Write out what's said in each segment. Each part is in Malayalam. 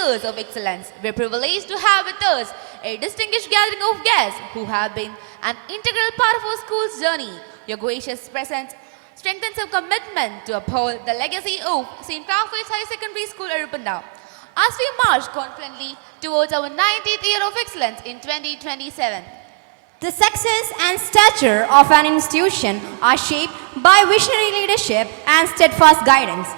years of excellence, we're privileged to have with us a distinguished gathering of guests who have been an integral part of our school's journey. Your gracious presence strengthens our commitment to uphold the legacy of St. Raphael's High Secondary School, Erupanda. As we march confidently towards our 90th year of excellence in 2027. The success and stature of an institution are shaped by visionary leadership and steadfast guidance.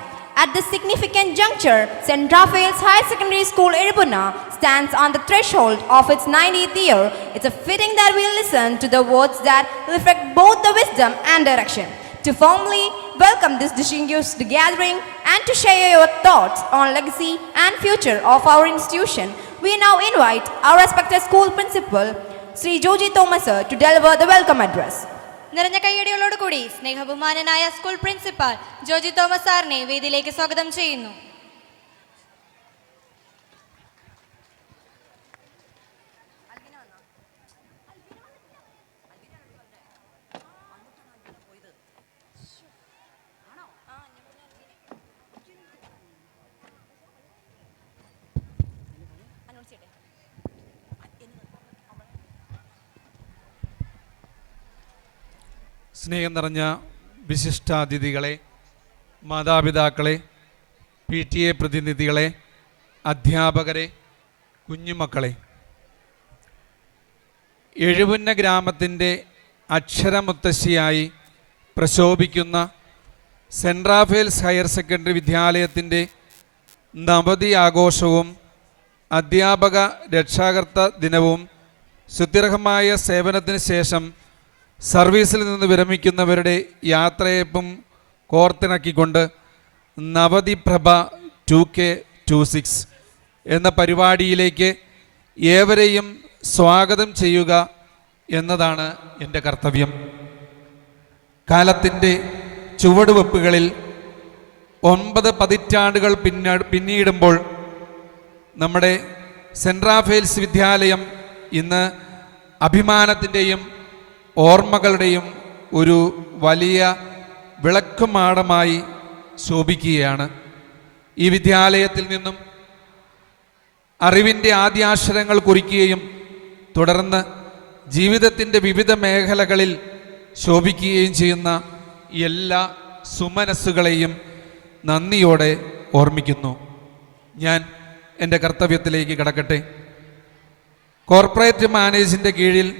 At this significant juncture, St. Raphael's High Secondary School, Erupanda stands on the threshold of its 90th year. It's a fitting that we listen to the words that reflect both the wisdom and direction. To formally welcome this distinguished gathering and to share your thoughts on legacy and future of our institution, we now invite our respected school principal, Sri Joji Thomas sir, to deliver the welcome address. നിറഞ്ഞ കയ്യടികളോടുകൂടി സ്നേഹബഹുമാനനായ സ്കൂൾ പ്രിൻസിപ്പാൾ ജോജി തോമസ് സാറിനെ വേദിയിലേക്ക് സ്വാഗതം ചെയ്യുന്നു. സ്നേഹം നിറഞ്ഞ വിശിഷ്ടാതിഥികളെ, മാതാപിതാക്കളെ, PTA പ്രതിനിധികളെ, അധ്യാപകരെ, കുഞ്ഞുമക്കളെ, എഴുപുന്ന ഗ്രാമത്തിൻ്റെ അക്ഷരമുത്തശ്ശിയായി പ്രശോഭിക്കുന്ന സെൻറ് റാഫേൽസ് ഹയർ സെക്കൻഡറി വിദ്യാലയത്തിൻ്റെ നവതി ആഘോഷവും അധ്യാപക രക്ഷാകർത്ത ദിനവും സ്തുത്യർഹമായ സേവനത്തിന് ശേഷം സർവീസിൽ നിന്ന് വിരമിക്കുന്നവരുടെ യാത്രയപ്പും കോർത്തിണക്കിക്കൊണ്ട് നവതി പ്രഭ 2K26 എന്ന പരിപാടിയിലേക്ക് ഏവരെയും സ്വാഗതം ചെയ്യുക എന്നതാണ് എൻ്റെ കർത്തവ്യം. കാലത്തിൻ്റെ ചുവടുവെപ്പുകളിൽ 9 പതിറ്റാണ്ടുകൾ പിന്നിടുമ്പോൾ നമ്മുടെ സെൻറ് റാഫേൽസ് വിദ്യാലയം ഇന്ന് അഭിമാനത്തിൻ്റെയും ഓർമ്മകളുടെയും ഒരു വലിയ വിളക്കുമാടമായി ശോഭിക്കുകയാണ്. ഈ വിദ്യാലയത്തിൽ നിന്നും അറിവിൻ്റെ ആദ്യാക്ഷരങ്ങൾ കുറിക്കുകയും തുടർന്ന് ജീവിതത്തിൻ്റെ വിവിധ മേഖലകളിൽ ശോഭിക്കുകയും ചെയ്യുന്ന എല്ലാ സുമനസ്സുകളെയും നന്ദിയോടെ ഓർമ്മിക്കുന്നു. ഞാൻ എൻ്റെ കർത്തവ്യത്തിലേക്ക് കടക്കട്ടെ. കോർപ്പറേറ്റ് മാനേജിൻ്റെ കീഴിൽ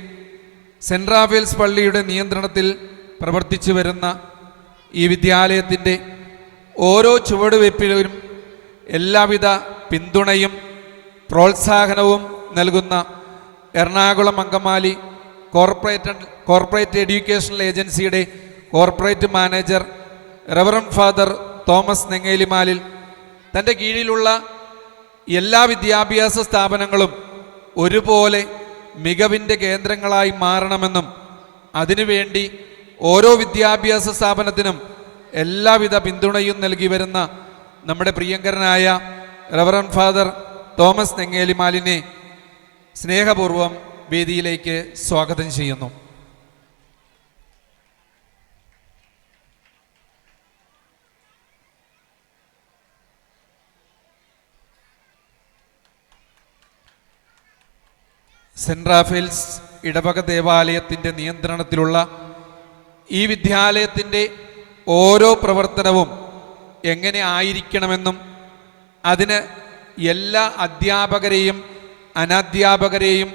സെൻറ് റാഫേൽസ് പള്ളിയുടെ നിയന്ത്രണത്തിൽ പ്രവർത്തിച്ചു വരുന്ന ഈ വിദ്യാലയത്തിൻ്റെ ഓരോ ചുവടുവയ്പ്പിലും എല്ലാവിധ പിന്തുണയും പ്രോത്സാഹനവും നൽകുന്ന എറണാകുളം അങ്കമാലി കോർപ്പറേറ്റ് എഡ്യൂക്കേഷണൽ ഏജൻസിയുടെ corporate manager reverend father Thomas Nengelimalil തൻ്റെ കീഴിലുള്ള എല്ലാ വിദ്യാഭ്യാസ സ്ഥാപനങ്ങളും ഒരുപോലെ മികവിൻ്റെ കേന്ദ്രങ്ങളായി മാറണമെന്നും അതിനുവേണ്ടി ഓരോ വിദ്യാഭ്യാസ സ്ഥാപനത്തിനും എല്ലാവിധ പിന്തുണയും നൽകി വരുന്ന നമ്മുടെ പ്രിയങ്കരനായ റവറൻഡ് ഫാദർ തോമസ് നെങ്ങേലിമാലിനെ സ്നേഹപൂർവ്വം വേദിയിലേക്ക് സ്വാഗതം ചെയ്യുന്നു. സെൻറ് റാഫേൽസ് ഇടവക ദേവാലയത്തിൻ്റെ നിയന്ത്രണത്തിലുള്ള ഈ വിദ്യാലയത്തിൻ്റെ ഓരോ പ്രവർത്തനവും എങ്ങനെ ആയിരിക്കണമെന്നും അതിന് എല്ലാ അധ്യാപകരെയും അനധ്യാപകരെയും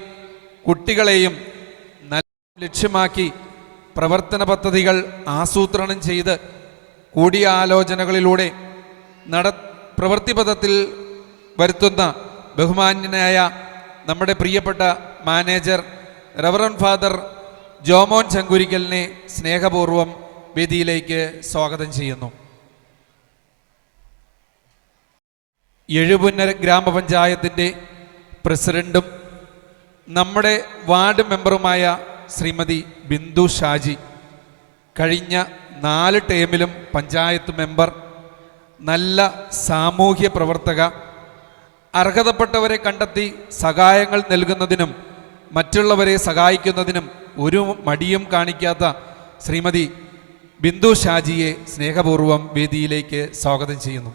കുട്ടികളെയും നല്ല ലക്ഷ്യമാക്കി പ്രവർത്തന പദ്ധതികൾ ആസൂത്രണം ചെയ്ത് കൂടിയാലോചനകളിലൂടെ പ്രവൃത്തിപഥത്തിൽ വരുത്തുന്ന ബഹുമാന്യനായ നമ്മുടെ പ്രിയപ്പെട്ട മാനേജർ റവറൻഡ് ഫാദർ ജോമോൻ ചങ്കുരിക്കലിനെ സ്നേഹപൂർവ്വം വേദിയിലേക്ക് സ്വാഗതം ചെയ്യുന്നു. എഴുപുന്ന ഗ്രാമപഞ്ചായത്തിൻ്റെ പ്രസിഡന്റും നമ്മുടെ വാർഡ് മെമ്പറുമായ ശ്രീമതി ബിന്ദു ഷാജി, കഴിഞ്ഞ 4 ടേമിലും പഞ്ചായത്ത് മെമ്പർ, നല്ല സാമൂഹ്യ പ്രവർത്തക, അർഹതപ്പെട്ടവരെ കണ്ടെത്തി സഹായങ്ങൾ നൽകുന്നതിനും മറ്റുള്ളവരെ സഹായിക്കുന്നതിനും ഒരു മടിയും കാണിക്കാത്ത ശ്രീമതി ബിന്ദു ഷാജിയെ സ്നേഹപൂർവ്വം വേദിയിലേക്ക് സ്വാഗതം ചെയ്യുന്നു.